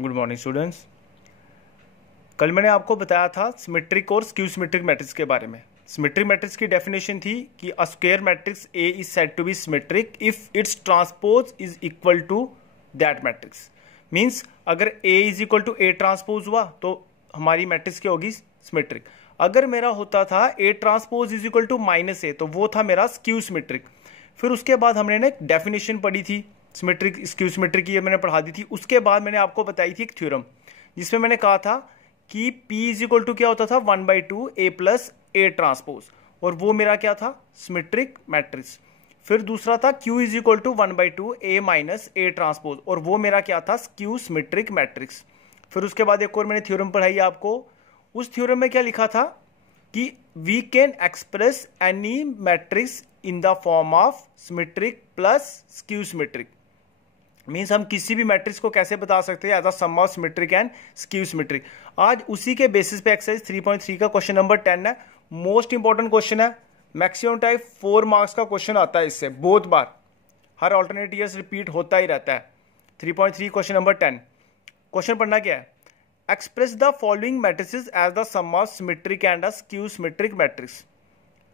Good morning students. कल मैंने आपको बताया था सिमेट्रिक और स्क्यू सिमेट्रिक मैट्रिक्स के बारे में। सिमेट्रिक मैट्रिक्स की डेफिनेशन थी कि a square matrix A is said to be symmetric if its transpose is equal to that matrix. Means अगर A is equal to A transpose हुआ तो हमारी मैट्रिक्स क्या होगी? सिमेट्रिक। अगर मेरा होता था A transpose is equal to minus A तो वो था मेरा स्क्यू सिमेट्रिक। फिर उसके बाद हमने ना एक डेफिनेशन पढ़ी थी सिमेट्रिक स्क्यू सिमेट्रिक की, मैंने पढ़ा दी थी। उसके बाद मैंने आपको बताई थी एक थ्योरम जिसमें मैंने कहा था कि P इज इक्वल टू क्या होता था 1/2 A प्लस ए ट्रांसपोज, और वो मेरा क्या था? Symmetric matrix. फिर दूसरा था Q is equal to 1/2 A minus A transpose, और वो मेरा क्या था? Skew symmetric matrix. फिर उसके बाद एक और मैंने थ्योरम पढ़ाई आपको। उस थ्योरम में क्या लिखा था कि we can express any matrix in the form of symmetric plus skew symmetric. Means हम किसी भी मैट्रिक्स को कैसे बता सकते हैं? As a sum of symmetric and skew symmetric. आज उसी के बेसिस पे एक्सरसाइज 3.3 का क्वेश्चन नंबर 10 है। मोस्ट इंपॉर्टेंट क्वेश्चन है। मैक्सिमम टाइप 4 मार्क्स का क्वेश्चन आता है इससे बहुत बार, हर ऑल्टरनेट ईयर्स रिपीट होता ही रहता है। 3.3 क्वेश्चन नंबर 10। क्वेश्चन पढ़ना क्या है? Express the following matrices as the sum of symmetric and a skew symmetric matrix.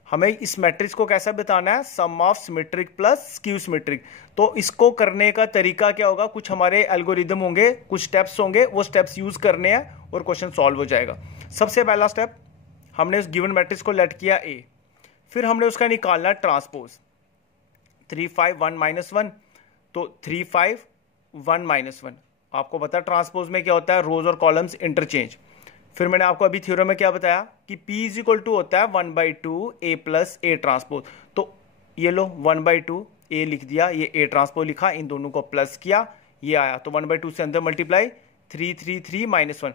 हमें इस मैट्रिक्स को कैसा बताना है? Sum of symmetric plus skew symmetric. तो इसको करने का तरीका क्या होगा? कुछ हमारे एल्गोरिदम होंगे, कुछ स्टेप्स होंगे, वो स्टेप्स यूज करने हैं और क्वेश्चन सॉल्व हो जाएगा। सबसे पहला स्टेप, हमने उस गिवन मैट्रिक्स को लेट किया ए, फिर हमने उसका निकालना ट्रांसपोज 3 5 1 -1। तो 3 5 1 -1 आपको पता है ट्रांसपोज में क्या होता है? रोज और कॉलम्स इंटरचेंज। फिर मैंने आपको अभी थ्योरम में क्या बताया कि P इज इक्वल टू होता है 1/2 A प्लस ए ट्रांसपोज। तो ये लो 1/2 A लिख दिया, ये A ट्रांसपोज लिखा, इन दोनों को प्लस किया, ये आया। तो 1/2 से अंदर मल्टीप्लाई 3 3 3 -1।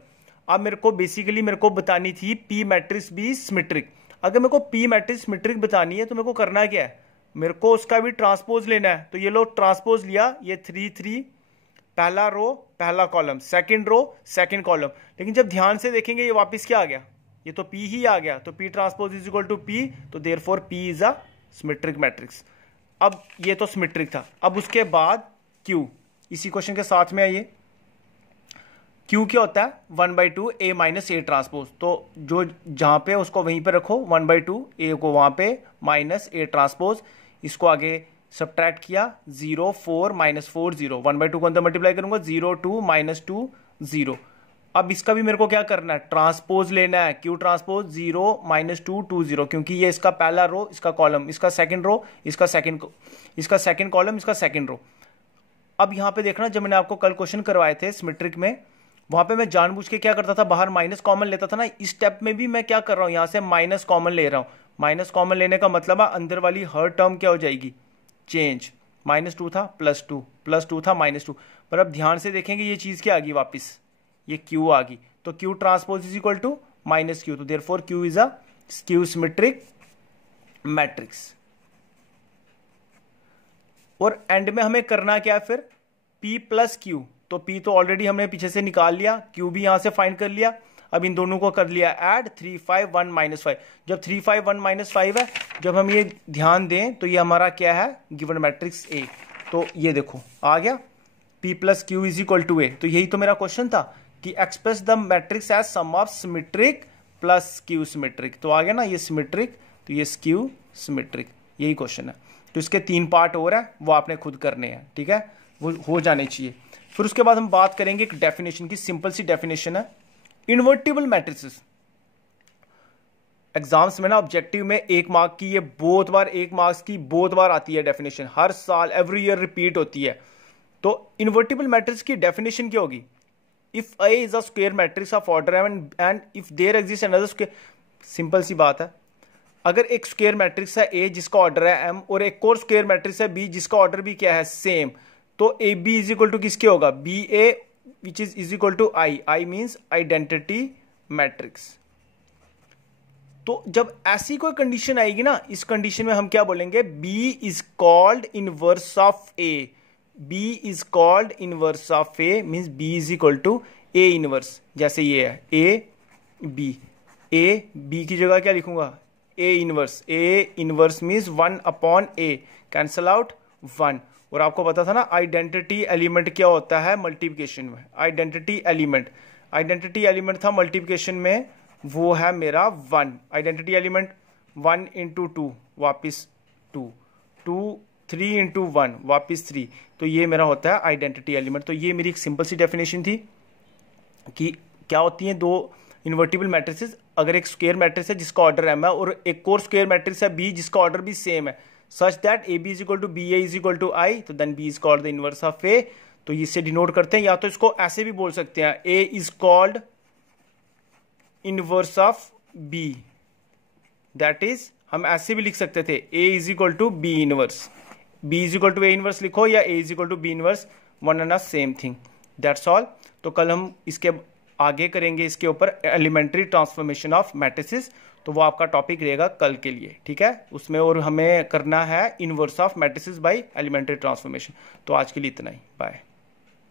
अब मेरे को बेसिकली बतानी थी P मैट्रिक्स भी सिमेट्रिक। अगर मेरे को P मैट्रिक्स सिमेट्रिक बतानी है तो मेरे को करना क्या है? मेरे को उसका भी ट्रांसपोज लेना है। तो ये लो ट्रांसपोज लिया, ये 3 3 पहला रो पहला column, second row second column. लेकिन जब ध्यान से देखेंगे ये वापस क्या आ गया? ये तो P ही आ गया। तो P transpose is equal to P, तो therefore P is a symmetric matrix. अब ये तो सिमेट्रिक था। अब उसके बाद Q इसी क्वेश्चन के साथ में आइए। Q क्या होता है? 1/2 A माइनस ए ट्रांसपोज। तो जो जहां पे उसको वहीं पे रखो, 1/2 A को वहां पे माइनस ए ट्रांसपोज, इसको आगे सब्ट्रैक्ट किया 0 4 -4 0। 1/2 को अंदर मल्टीप्लाई करूंगा 0 2 -2 0। अब इसका भी मेरे को क्या करना है? ट्रांसपोज लेना है। Q ट्रांसपोज 0 -2 2 0, क्योंकि ये इसका पहला रो, इसका कॉलम, इसका सेकंड रो, इसका सेकंड कॉलम, इसका सेकंड रो। अब यहां पे देखना, जब मैंने आपको कल क्वेश्चन करवाए थे सिमेट्रिक में, वहां पे मैं जानबूझ के क्या करता था? बाहर माइनस कॉमन लेता था ना। इस स्टेप में भी मैं क्या कर रहा हूं? यहां से माइनस कॉमन ले रहा हूं। माइनस कॉमन लेने का मतलब है अंदर वाली हर टर्म क्या हो जाएगी? चेंज। -2 था +2, +2 था -2। पर अब ध्यान से देखेंगे ये चीज क्या आ गई वापिस? ये Q आ गई। तो Q transpose is equal to -Q, तो therefore Q is a skew symmetric matrix. और एंड में हमें करना क्या है फिर? P plus Q। तो P तो ऑलरेडी हमने पीछे से निकाल लिया, Q भी यहां से फाइंड कर लिया। अब इन दोनों को कर लिया ऐड 3 5 1 -5। जब 3 5 1 -5 है, जब हम ये ध्यान दें तो ये हमारा क्या है? Given matrix A। तो ये देखो आ गया P plus Q is equal to A। तो यही तो मेरा क्वेश्चन था कि express the matrix as sum of symmetric plus skew symmetric. तो आ गया ना, ये सिमेट्रिक तो ये स्क्यू सिमेट्रिक, यही क्वेश्चन है। तो इसके 3 पार्ट और हैं, वो आपने खुद करने हैं, ठीक है? वो हो जाने चाहिए। फिर उसके बाद हम बात करेंगे एक डेफिनेशन की, सिंपल सी डेफिनेशन है इन्वर्टिबल मैट्रिसेस। एग्जाम्स में ना ऑब्जेक्टिव में 1 मार्क की, ये बहुत बार 1 मार्क्स की बहुत बार आती है डेफिनेशन, हर साल एवरी ईयर रिपीट होती है। तो इन्वर्टिबल मैट्रिक्स की डेफिनेशन क्या होगी? If A is a square matrix of order and if there exist another square. Simple सी बात है, अगर एक स्क्वायर मैट्रिक्स है A जिसका ऑर्डर है M, और एक और स्क्वायर मैट्रिक्स है B जिसका ऑर्डर भी क्या है? सेम। तो AB इज इक्वल टू किसके होगा? BA which is equal to I means identity matrix। तो जब ऐसी कोई कंडीशन आएगी ना, इस कंडीशन में हम क्या बोलेंगे? B is called inverse of A। B is called inverse of A means B is equal to A inverse। जैसे ये है A B की जगह क्या लिखूंगा? A inverse means 1/A, cancel out 1। और आपको पता था ना आइडेंटिटी एलिमेंट क्या होता है मल्टीप्लिकेशन में। आइडेंटिटी एलिमेंट था मल्टीप्लिकेशन में, वो है मेरा 1। आइडेंटिटी एलिमेंट 1 इंटू 2 वापिस 2, 3 इंटू 1 वापिस 3, तो ये मेरा होता है आइडेंटिटी एलिमेंट। तो ये मेरी एक सिंपल सी डेफिनेशन थी कि क्या होती हैं दो इन्वर्टिबल मैट्रिसेस। अगर एक स्क्वायर मैट्रिक्स है जिसका ऑर्डर m है और एक और स्क्वायर मैट्रिक्स है b जिसका ऑर्डर भी सेम है, such that ab is equal to B A is equal to I, तो then b is called the inverse of a। तो इससे डिनोट करते हैं, या तो इसको ऐसे भी बोल सकते हैं a is called inverse of b, that is हम ऐसे भी लिख सकते थे a is equal to b inverse, b is equal to a inverse लिखो या a is equal to b inverse, one and same thing, that's all. तो कल हम इसके आगे करेंगे इसके ऊपर एलिमेंट्री ट्रांसफॉर्मेशन ऑफ मैट्रिसेस, तो वो आपका टॉपिक रहेगा कल के लिए, ठीक है। उसमें और हमें करना है inverse of matrices by elementary transformation. तो आज के लिए इतना ही, बाय।